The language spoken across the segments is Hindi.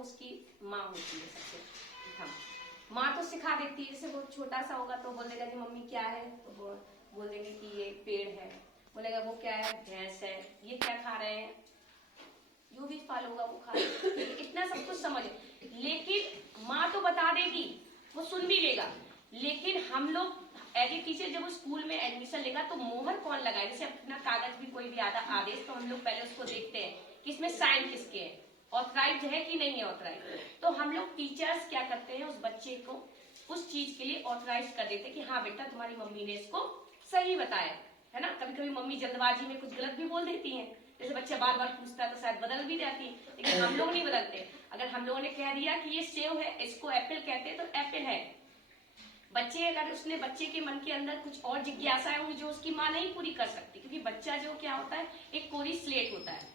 वो उसकी माँ होती है सबसे प्रथम। माँ तो सिखा देती है, जैसे वो छोटा सा होगा तो बोल देगा कि मम्मी क्या है, तो बोल देंगे कि ये पेड़ है, बोलेगा वो क्या है, भैंस है, ये क्या खा रहे हैं, जो भी फल होगा वो खा रहे, इतना सब कुछ समझ। लेकिन माँ तो बता देगी, वो सुन भी लेगा, लेकिन हम लोग एज ए टीचर जब वो स्कूल में एडमिशन लेगा तो मोहर कौन लगाए, जैसे अपना कागज भी कोई भी आदेश, तो हम लोग पहले उसको देखते हैं कि इसमें साइन किसके हैं, ऑथराइज है कि नहीं है ऑथराइज। तो हम लोग टीचर्स क्या करते हैं, उस बच्चे को उस चीज के लिए ऑथराइज कर देते हैं कि हाँ बेटा तुम्हारी मम्मी ने इसको सही बताया है ना। कभी कभी मम्मी जल्दबाजी में कुछ गलत भी बोल देती हैं, जैसे बच्चा बार बार पूछता है तो शायद बदल भी जाती है, लेकिन हम लोग नहीं बदलते। अगर हम लोगों ने कह दिया कि ये सेव है, इसको एप्पल कहते हैं, तो एप्पल है। बच्चे अगर उसने बच्चे के मन के अंदर कुछ और जिज्ञासाएं होंगी जो उसकी माँ नहीं पूरी कर सकती, क्योंकि बच्चा जो क्या होता है, एक कोरी स्लेट होता है,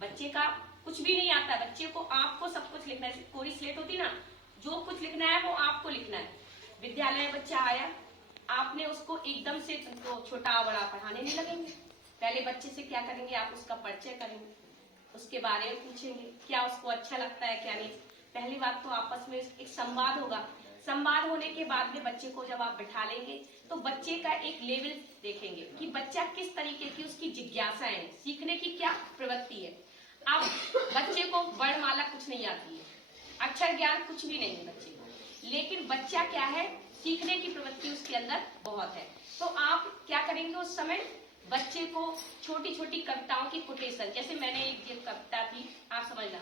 बच्चे का कुछ भी नहीं आता है, बच्चे को आपको सब कुछ लिखना है। कोरी स्लेट होती ना, जो कुछ लिखना है वो आपको लिखना है। विद्यालय में बच्चा आया, आपने उसको एकदम से तो छोटा बड़ा पढ़ाने नहीं लगेंगे, पहले बच्चे से क्या करेंगे, आप उसका परिचय करेंगे, उसके बारे में पूछेंगे क्या उसको अच्छा लगता है क्या नहीं। पहली बात तो आपस में एक संवाद होगा, संवाद होने के बाद में बच्चे को जब आप बिठा लेंगे तो बच्चे का एक लेवल देखेंगे कि बच्चा किस तरीके की उसकी जिज्ञासा है, सीखने की क्या प्रवृत्ति है। अब बच्चे को वर्णमाला कुछ नहीं आती है, अक्षर ज्ञान कुछ भी नहीं है बच्चे को, लेकिन बच्चा क्या है, सीखने की प्रवृत्ति उसके अंदर बहुत है। तो आप क्या करेंगे उस समय, बच्चे को छोटी छोटी कविताओं की कोटेशन, जैसे मैंने एक ये कविता थी, आप समझना,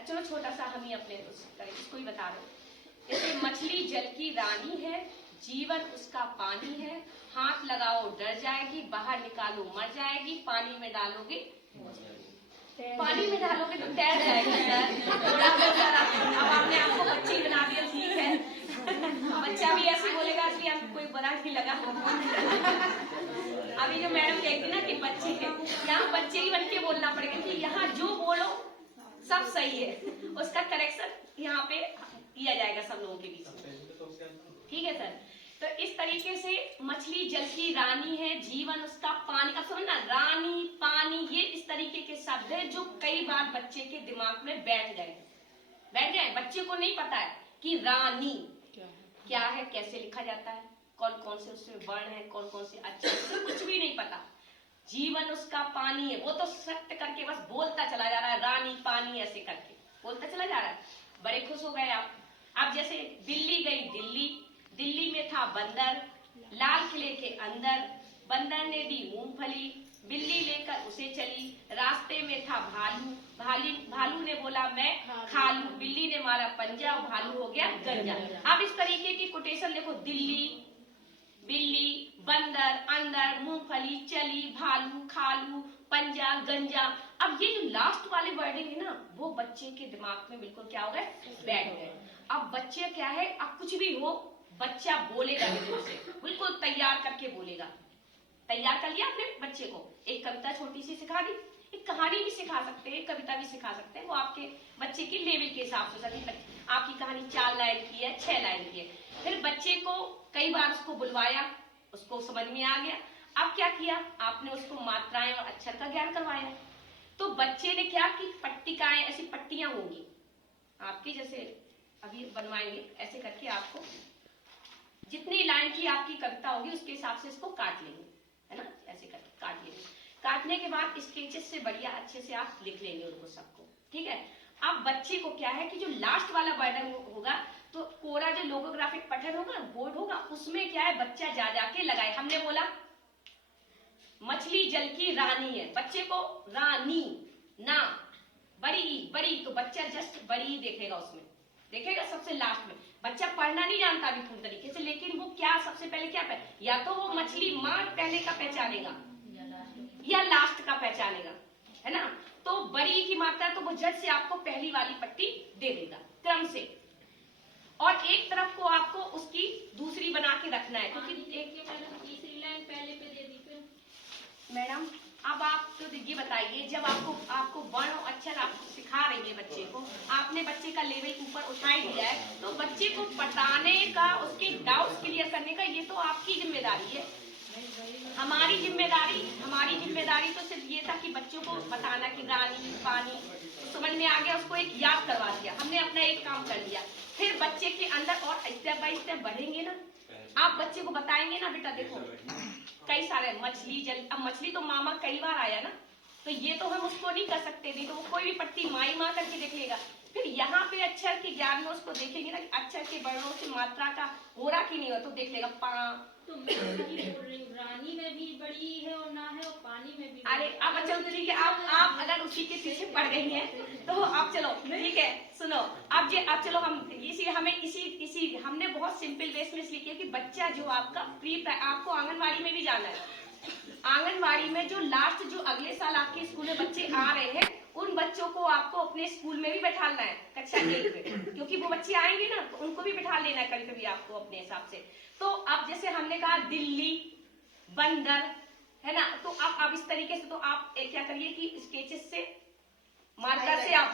चलो छोटा सा हम ही अपने इसको ही बता रहे। जैसे मछली जल की रानी है, जीवन उसका पानी है, हाथ लगाओ डर जाएगी, बाहर निकालो मर जाएगी, पानी में डालोगे तो तैर जाएगी। सर थोड़ा सर अब आपने आपको बच्ची बना दिया, ठीक है, बच्चा भी ऐसे बोलेगा कि आपको कोई बुरा नहीं लगा। अभी जो मैडम कहती ना कि बच्चे, यहाँ बच्चे ही बन के बोलना पड़ेगा कि यहाँ जो बोलो सब सही है, उसका करेक्शन यहाँ पे किया जाएगा सब लोगों के बीच में, ठीक है सर। तो इस तरीके से मछली जल की रानी है, जीवन उसका पानी, अब समझना रानी पानी, ये इस तरीके के शब्द है जो कई बार बच्चे के दिमाग में बैठ गए। बच्चे को नहीं पता है कि रानी क्या है, कैसे लिखा जाता है, कौन कौन से उसमें वर्ण है, कौन कौन से अक्षर, कुछ भी नहीं पता। जीवन उसका पानी है, वो तो सत्य करके बस बोलता चला जा रहा है, रानी पानी ऐसे करके बोलता चला जा रहा है। बड़े खुश हो गए आप। अब जैसे दिल्ली गई दिल्ली में था बंदर, लाल किले के अंदर, बंदर ने दी मूंगफली, बिल्ली लेकर उसे चली, रास्ते में था भालू ने बोला मैं खा लूं, बिल्ली ने मारा पंजा, भालू हो गया गंजा। अब इस तरीके की कोटेशन देखो, दिल्ली, बिल्ली, बंदर, अंदर, मूंगफली, चली, भालू, खालू, पंजा, गंजा। अब ये जो लास्ट वाले वर्डिंग है ना, वो बच्चे के दिमाग में बिल्कुल क्या हो गए, बैठ गए। अब बच्चे क्या है, अब कुछ भी हो बच्चा बोलेगा, बिल्कुल तैयार करके बोलेगा। तैयार कर लिया आपने बच्चे को, एक कविता छोटी सी सिखा दी, एक कहानी भी सिखा सकते हैं, कविता भी सिखा सकते हैं, वो आपके बच्चे के लेवल के हिसाब से। आपकी कहानी 4 लाइन की है, 6 लाइन की है, फिर बच्चे को कई बार उसको बुलवाया, उसको समझ में आ गया। अब क्या किया आपने, उसको मात्राएं और अक्षर का ज्ञान करवाया। तो बच्चे ने क्या की, पट्टिकाएं, ऐसी पट्टियां होंगी आपकी, जैसे अभी बनवाएंगे ऐसे करके, आपको जितनी लाइन की आपकी कविता होगी उसके हिसाब से इसको काट लेंगे, है ना, ऐसे करके काट लेंगे। काटने के बाद स्केचेस से बढ़िया अच्छे से आप लिख लेंगे उनको सबको, ठीक है। अब बच्चे को क्या है कि जो लास्ट वाला वर्डन होगा, तो कोरा जो लोगोग्राफिक पठन होगा, बोर्ड होगा, उसमें क्या है बच्चा जा जाके लगाए। हमने बोला मछली जल की रानी है, बच्चे को रानी ना बड़ी, तो बच्चा जस्ट बड़ी देखेगा, उसमें देखेगा सबसे लास्ट में। बच्चा पढ़ना नहीं जानता अभी पूरी तरीके से, लेकिन वो क्या सबसे पहले क्या या तो वो मछली माँ पहले का पहचानेगा या लास्ट का पहचानेगा, है ना। तो बड़ी की मात्रा तो वो जट से आपको पहली वाली पट्टी दे देगा क्रम से, और एक तरफ को आपको उसकी दूसरी बना के रखना है, क्योंकि एक तीसरी लाइन पहले पे दे दी। फिर मैडम अब आप तो ये बताइए, जब आपको वर्ण और अक्षर आप सिखा रही है बच्चे को, आपने बच्चे का लेवल ऊपर उठा ही दिया है, तो बच्चे को बताने का, उसके डाउट्स क्लियर करने का, ये तो आपकी जिम्मेदारी है। हमारी जिम्मेदारी तो सिर्फ ये था कि बच्चों को बताना कि रानी पानी समझ में आ गया, उसको एक याद करवा दिया, हमने अपना एक काम कर लिया। फिर बच्चे के अंदर और स्टेप बाय स्टेप बढ़ेंगे ना, आप बच्चे को बताएंगे ना बेटा देखो कई सारे मछली जल, अब मछली तो मामा कई बार आया ना, तो ये तो हम उसको नहीं कर सकते, नहीं तो वो कोई भी पट्टी माई माँ करके देख लेगा। फिर यहाँ पे अक्षर के ज्ञान में उसको देखेंगे ना कि अक्षर के वर्णों से मात्रा का हो रहा कि नहीं हो, तो देख लेगा पा। तो मैं वही बोल रही हूँ, रानी में भी बड़ी है और ना है, और पानी में भी। अरे अब अच्छा ठीक है, आप अगर उसी के पीछे पड़ गई हैं तो आप चलो ठीक है, सुनो अब चलो हम इसी हमने बहुत सिंपल बेस में इसलिए किया कि बच्चा जो आपका आपको आंगनवाड़ी में भी जाना है, आंगनवाड़ी में जो लास्ट जो अगले साल आपके स्कूल में बच्चे आ रहे हैं उन बच्चों को आपको अपने स्कूल में भी बैठाना है कक्षा 1 में, क्योंकि वो बच्चे आएंगे ना तो उनको भी बैठा लेना है कभी कभी आपको अपने हिसाब से। तो अब जैसे हमने कहा दिल्ली बंदर है ना, तो अब इस तरीके से तो आप क्या करिए कि स्केचेस से मार्कर से आप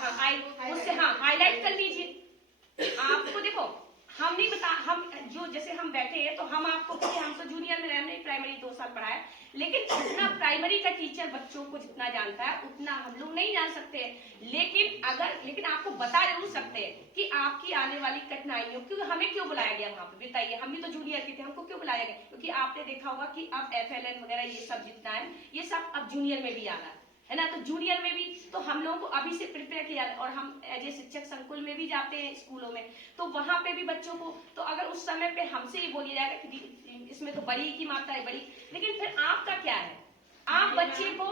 उससे हाईलाइट कर लीजिए। आपको देखो हम नहीं बता, हम जो जैसे हम बैठे हैं तो हम आपको, हम तो जूनियर में रहने प्राइमरी 2 साल पढ़ाया, लेकिन जितना प्राइमरी का टीचर बच्चों को जितना जानता है उतना हम लोग नहीं जान सकते हैं। लेकिन आपको बता जरूर सकते हैं कि आपकी आने वाली कठिनाइयों, क्योंकि हमें क्यों बुलाया गया वहां पे बताइए, हम भी तो जूनियर के थे, हमको क्यों बुलाया गया? क्योंकि आपने देखा होगा कि अब FLN वगैरह ये सब जितना है ये सब अब जूनियर में भी आ रहा है ना, तो जूनियर में भी तो हम लोगों को अभी से प्रिपेयर किया, और हम एज ए शिक्षक संकुल में भी जाते हैं स्कूलों में, तो वहां पे भी बच्चों को, तो अगर उस समय पे हमसे ये बोलिया जाएगा कि इसमें तो बड़ी की मात्रा है बड़ी, लेकिन फिर आपका क्या है, आप बच्चे को,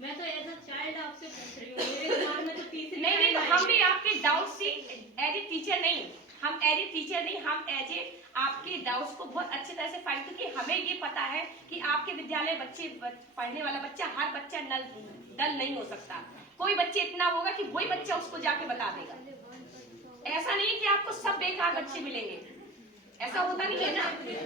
मैं तो एज अ चाइल्ड आपसे पूछ रही हूँ, मेरे दिमाग में तो तीसरी नहीं तो हम भी आपके डाउट से एज ए टीचर नहीं, हम एज ए टीचर नहीं, हम एज ए आपके डाउट्स को बहुत अच्छे तरह से फाइंड, क्योंकि हमें ये पता है कि आपके विद्यालय बच्चे पढ़ने वाला बच्चा, हर बच्चा डल नहीं हो सकता, कोई बच्चे इतना होगा कि वही बच्चा उसको जाके बता देगा। ऐसा नहीं कि आपको सब बेकार बच्चे मिलेंगे, ऐसा होता नहीं है ना।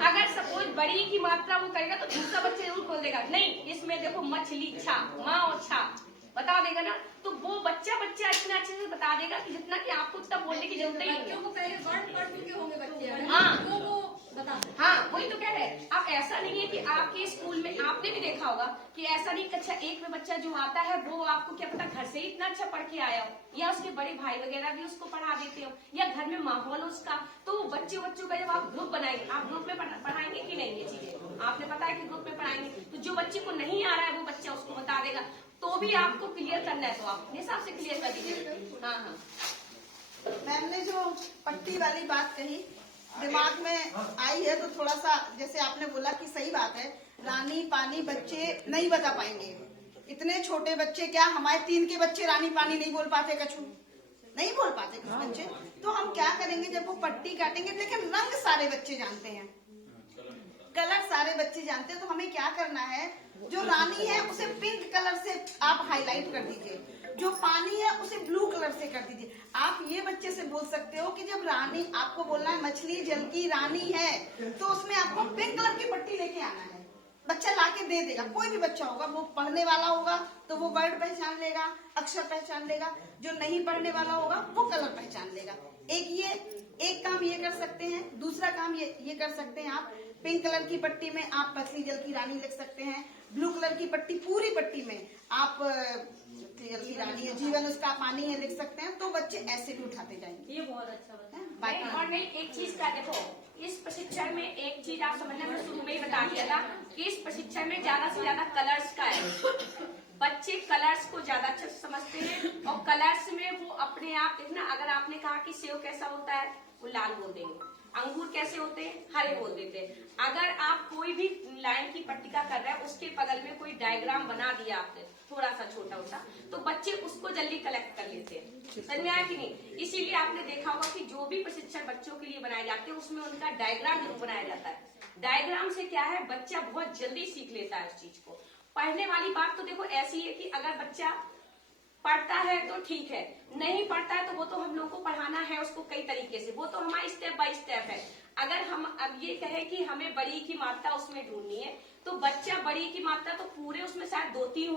अगर सपोज बड़ी की मात्रा वो करेगा तो दूसरा बच्चा जरूर खोल देगा, नहीं इसमें देखो मछली छा माँ और छा बता देगा ना, तो वो बच्चा इतना अच्छे से बता देगा कि जितना कि आपको उतना बोलने की जरूरत ही नहीं है। पहले वर्ड पढ़ चुके होंगे बच्चे, हाँ वही तो कह रहे हैं। अब ऐसा नहीं है कि आपके स्कूल में आपने भी देखा होगा कि ऐसा नहीं कक्षा 1 में बच्चा जो आता है वो आपको क्या पता घर से ही इतना अच्छा पढ़ के आया हो, या उसके बड़े भाई वगैरह भी उसको पढ़ा देते हो, या घर में माहौल उसका, तो बच्चों का जब आप ग्रुप बनाएंगे, आप ग्रुप में पढ़ाएंगे कि नहीं, ये चीजें आपने पता है कि ग्रुप में पढ़ाएंगे, तो जो बच्चे को नहीं आ रहा है वो बच्चा उसको बता देगा, तो भी आपको क्लियर करना है तो आप अपने हिसाब से क्लियर कर दीजिए। हाँ मैम ने जो पट्टी वाली बात कही दिमाग में आई है, तो थोड़ा सा जैसे आपने बोला कि सही बात है, रानी पानी बच्चे नहीं बता पाएंगे, इतने छोटे बच्चे, क्या हमारे 3 के बच्चे रानी पानी नहीं बोल पाते, कछु नहीं बोल पाते कुछ बच्चे, तो हम क्या करेंगे जब वो पट्टी काटेंगे, लेकिन रंग सारे बच्चे जानते हैं, कलर सारे बच्चे जानते हैं, तो हमें क्या करना है, जो रानी है उसे पिंक कलर से आप हाईलाइट कर दीजिए, जो पानी है उसे ब्लू कलर से कर दीजिए। आप ये बच्चे से बोल सकते हो कि जब रानी, आपको बोलना है मछली जल की रानी है, तो उसमें आपको पिंक कलर की पट्टी लेके आना है, बच्चा लाके दे देगा, कोई भी बच्चा होगा, वो पढ़ने वाला होगा तो वो वर्ड पहचान लेगा, अक्षर पहचान लेगा, जो नहीं पढ़ने वाला होगा वो कलर पहचान लेगा। एक काम ये कर सकते हैं, दूसरा काम ये कर सकते हैं, आप पिंक कलर की पट्टी में आप मछली जल की रानी लिख सकते हैं, ब्लू कलर की पट्टी पूरी पट्टी में आप जल की रानी है, जीवन उसका पानी है लिख सकते हैं, तो बच्चे ऐसे भी उठाते जाएंगे। ये बहुत अच्छा बताया। और नहीं एक चीज का देखो, इस प्रशिक्षण में एक चीज आप समझना, मैं शुरू में ही बता दिया था कि इस प्रशिक्षण में ज्यादा से ज्यादा कलर्स का है, बच्चे कलर्स को ज्यादा अच्छे से समझते हैं, और कलर्स में वो अपने आप देखना, अगर आपने कहा कि सेव कैसा होता है वो लाल बोल देंगे, अंगूर कैसे होते हैं हरे बोल देते हैं। अगर आप कोई भी लाइन की पट्टिका कर रहे हैं, उसके बगल में कोई डायग्राम बना दिया आपने थोड़ा सा छोटा सा, तो बच्चे उसको जल्दी कलेक्ट कर लेते हैं, समझ में आया कि नहीं। इसीलिए आपने देखा होगा कि जो भी प्रशिक्षण बच्चों के लिए बनाए जाते हैं उसमें उनका डायग्राम जरूर बनाया जाता है। डायग्राम से क्या है, बच्चा बहुत जल्दी सीख लेता है उस चीज को। पढ़ने वाली बात तो देखो ऐसी है कि अगर बच्चा पढ़ता है तो ठीक है, नहीं पढ़ता है तो वो तो हम लोगों को पढ़ाना है उसको कई तरीके से, वो तो हमारी स्टेप बाय स्टेप है। अगर हम अब ये कहे कि हमें बड़ी की मात्रा उसमें ढूंढनी है, तो बच्चा बड़ी की मात्रा तो पूरे उसमें शायद 2-3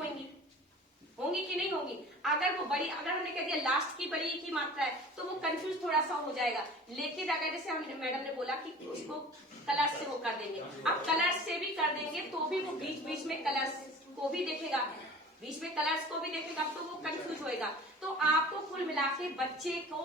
होंगी कि नहीं होंगी। अगर वो बड़ी, अगर हमने कह दिया लास्ट की बड़ी की मात्रा है तो वो कंफ्यूज थोड़ा सा हो जाएगा। लेकिन अगर जैसे हम मैडम ने बोला कि उसको कलर से वो कर देंगे, अब कलर से भी कर देंगे तो भी वो बीच बीच में कलर्स को भी देखेगा, बीच में कलर्स को भी देखेगा तो वो कंफ्यूज होएगा। तो आपको कुल मिला के बच्चे को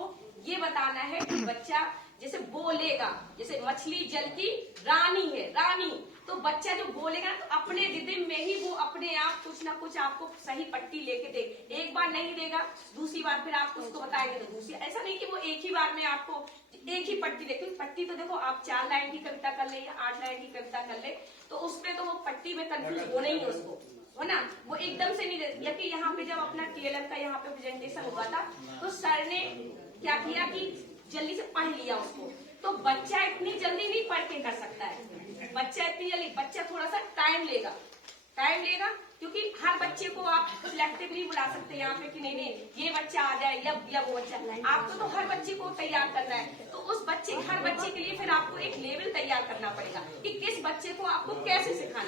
ये बताना है कि बच्चा जैसे बोलेगा, जैसे मछली जल की रानी है, रानी, तो बच्चा जो बोलेगा तो अपने रिदम में ही वो अपने आप कुछ ना कुछ आपको सही पट्टी लेके दे। एक बार नहीं देगा, दूसरी बार फिर आप उसको बताएंगे तो दूसरी, ऐसा नहीं कि वो एक ही बार में आपको एक ही पट्टी दे। पट्टी तो देखो आप 4 लाइन की कविता कर ले या 8 लाइन की कविता कर ले, तो उसमें तो वो पट्टी में कंफ्यूज होना ही है उसको, है ना। वो एकदम से नहीं दे। या कि यहाँ पे जब अपना TLM का यहाँ पे प्रेजेंटेशन हुआ था तो सर ने क्या किया कि जल्दी से पढ़ लिया उसको। तो बच्चा इतनी जल्दी नहीं पढ़ के कर सकता है, बच्चा इतनी जल्दी, बच्चा थोड़ा सा टाइम लेगा क्योंकि हर बच्चे को आप सिलेक्टिवली बुला सकते हैं यहाँ पे कि नहीं ये बच्चा आ जाए या वो बच्चा। आपको तो हर बच्चे को तैयार करना है, तो उस हर बच्चे के लिए फिर आपको एक लेवल तैयार करना पड़ेगा कि किस बच्चे को आपको कैसे सिखाना है।